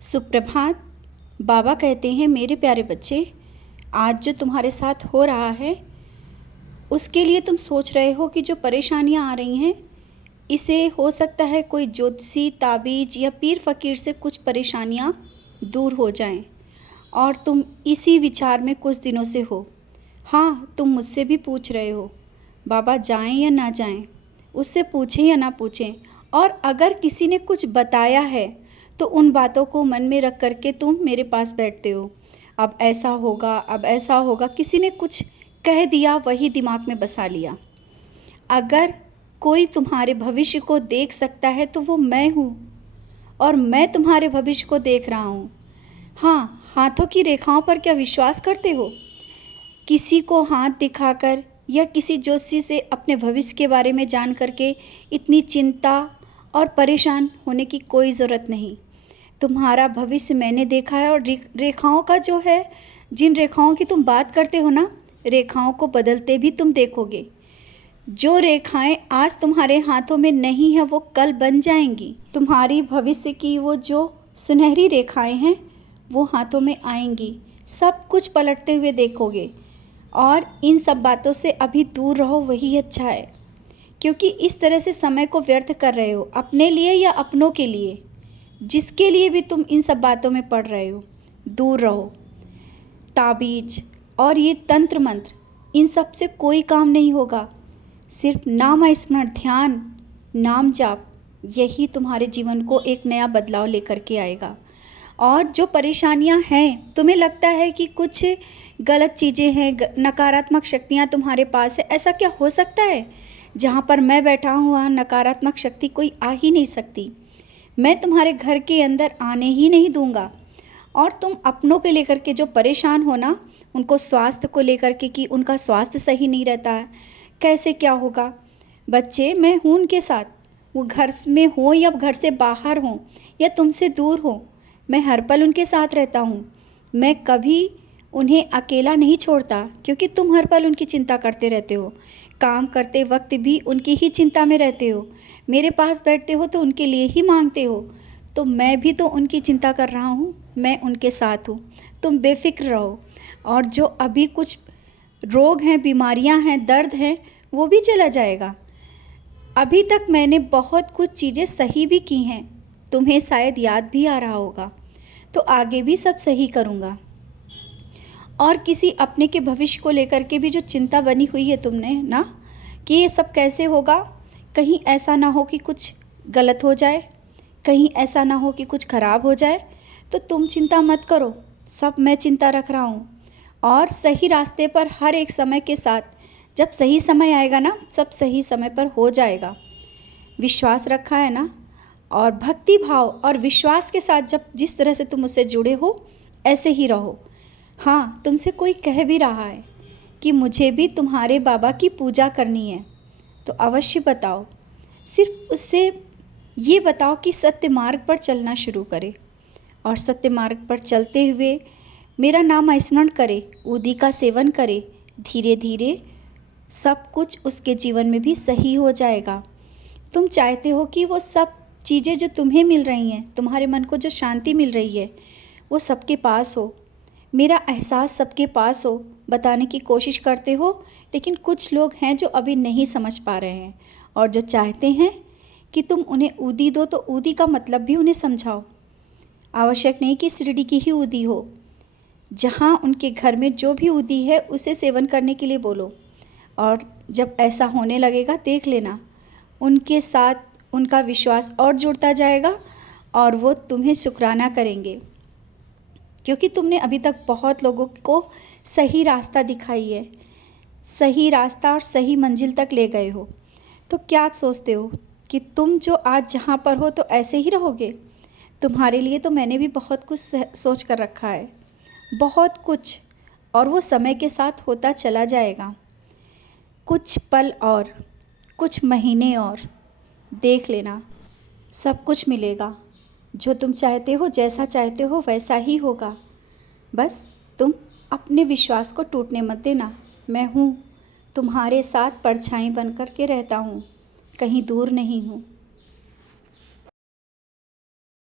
सुप्रभात। बाबा कहते हैं, मेरे प्यारे बच्चे, आज जो तुम्हारे साथ हो रहा है उसके लिए तुम सोच रहे हो कि जो परेशानियां आ रही हैं, इसे हो सकता है कोई ज्योतिषी, ताबीज़ या पीर फ़कीर से कुछ परेशानियां दूर हो जाएं, और तुम इसी विचार में कुछ दिनों से हो। हाँ, तुम मुझसे भी पूछ रहे हो बाबा जाएं या ना जाएं, उससे पूछें या ना पूछें, और अगर किसी ने कुछ बताया है तो उन बातों को मन में रख करके तुम मेरे पास बैठते हो। अब ऐसा होगा, अब ऐसा होगा, किसी ने कुछ कह दिया, वही दिमाग में बसा लिया। अगर कोई तुम्हारे भविष्य को देख सकता है तो वो मैं हूँ, और मैं तुम्हारे भविष्य को देख रहा हूँ। हाँ, हाथों की रेखाओं पर क्या विश्वास करते हो? किसी को हाथ दिखाकर या किसी ज्योतिषी से अपने भविष्य के बारे में जान करके इतनी चिंता और परेशान होने की कोई ज़रूरत नहीं। तुम्हारा भविष्य मैंने देखा है, और रेखाओं का जो है, जिन रेखाओं की तुम बात करते हो ना, रेखाओं को बदलते भी तुम देखोगे। जो रेखाएं आज तुम्हारे हाथों में नहीं है वो कल बन जाएंगी। तुम्हारी भविष्य की वो जो सुनहरी रेखाएं हैं वो हाथों में आएंगी। सब कुछ पलटते हुए देखोगे, और इन सब बातों से अभी दूर रहो, वही अच्छा है। क्योंकि इस तरह से समय को व्यर्थ कर रहे हो, अपने लिए या अपनों के लिए, जिसके लिए भी तुम इन सब बातों में पड़ रहे हो। दूर रहो। ताबीज और ये तंत्र मंत्र, इन सब से कोई काम नहीं होगा। सिर्फ नाम स्मरण, ध्यान, नाम जाप, यही तुम्हारे जीवन को एक नया बदलाव लेकर के आएगा। और जो परेशानियां हैं, तुम्हें लगता है कि कुछ गलत चीज़ें हैं, नकारात्मक शक्तियां तुम्हारे पास है, ऐसा क्या हो सकता है? जहाँ पर मैं बैठा हूँ वहाँ नकारात्मक शक्ति कोई आ ही नहीं सकती। मैं तुम्हारे घर के अंदर आने ही नहीं दूंगा। और तुम अपनों के लेकर के जो परेशान हो ना, उनको स्वास्थ्य को लेकर के कि उनका स्वास्थ्य सही नहीं रहता है, कैसे क्या होगा। बच्चे, मैं हूँ उनके साथ, वो घर में हो या घर से बाहर हो या तुमसे दूर हो, मैं हर पल उनके साथ रहता हूँ। मैं कभी उन्हें अकेला नहीं छोड़ता, क्योंकि तुम हर पल उनकी चिंता करते रहते हो। काम करते वक्त भी उनकी ही चिंता में रहते हो। मेरे पास बैठते हो तो उनके लिए ही मांगते हो। तो मैं भी तो उनकी चिंता कर रहा हूँ, मैं उनके साथ हूँ। तुम बेफिक्र रहो। और जो अभी कुछ रोग हैं, बीमारियां हैं, दर्द हैं, वो भी चला जाएगा। अभी तक मैंने बहुत कुछ चीज़ें सही भी की हैं, तुम्हें शायद याद भी आ रहा होगा। तो आगे भी सब सही करूँगा। और किसी अपने के भविष्य को लेकर के भी जो चिंता बनी हुई है तुमने ना, कि ये सब कैसे होगा, कहीं ऐसा ना हो कि कुछ गलत हो जाए, कहीं ऐसा ना हो कि कुछ खराब हो जाए, तो तुम चिंता मत करो। सब मैं चिंता रख रहा हूँ। और सही रास्ते पर हर एक समय के साथ, जब सही समय आएगा ना, सब सही समय पर हो जाएगा। विश्वास रखा है ना? और भक्ति भाव और विश्वास के साथ जब जिस तरह से तुम उससे जुड़े हो, ऐसे ही रहो। हाँ, तुमसे कोई कह भी रहा है कि मुझे भी तुम्हारे बाबा की पूजा करनी है, तो अवश्य बताओ। सिर्फ उससे ये बताओ कि सत्य मार्ग पर चलना शुरू करे, और सत्य मार्ग पर चलते हुए मेरा नाम स्मरण करे, उदी का सेवन करे। धीरे धीरे सब कुछ उसके जीवन में भी सही हो जाएगा। तुम चाहते हो कि वो सब चीज़ें जो तुम्हें मिल रही हैं, तुम्हारे मन को जो शांति मिल रही है, वो सबके पास हो, मेरा एहसास सबके पास हो। बताने की कोशिश करते हो, लेकिन कुछ लोग हैं जो अभी नहीं समझ पा रहे हैं, और जो चाहते हैं कि तुम उन्हें ऊदी दो, तो ऊदी का मतलब भी उन्हें समझाओ। आवश्यक नहीं कि शिरडी की ही ऊदी हो, जहाँ उनके घर में जो भी ऊदी है उसे सेवन करने के लिए बोलो। और जब ऐसा होने लगेगा, देख लेना, उनके साथ उनका विश्वास और जुड़ता जाएगा, और वो तुम्हें शुक्राना करेंगे, क्योंकि तुमने अभी तक बहुत लोगों को सही रास्ता दिखाई है, सही रास्ता और सही मंजिल तक ले गए हो। तो क्या सोचते हो कि तुम जो आज जहाँ पर हो तो ऐसे ही रहोगे? तुम्हारे लिए तो मैंने भी बहुत कुछ सोच कर रखा है, बहुत कुछ, और वो समय के साथ होता चला जाएगा। कुछ पल और, कुछ महीने और, देख लेना, सब कुछ मिलेगा। जो तुम चाहते हो, जैसा चाहते हो, वैसा ही होगा। बस तुम अपने विश्वास को टूटने मत देना। मैं हूँ, तुम्हारे साथ परछाई बन कर के रहता हूँ, कहीं दूर नहीं हूँ।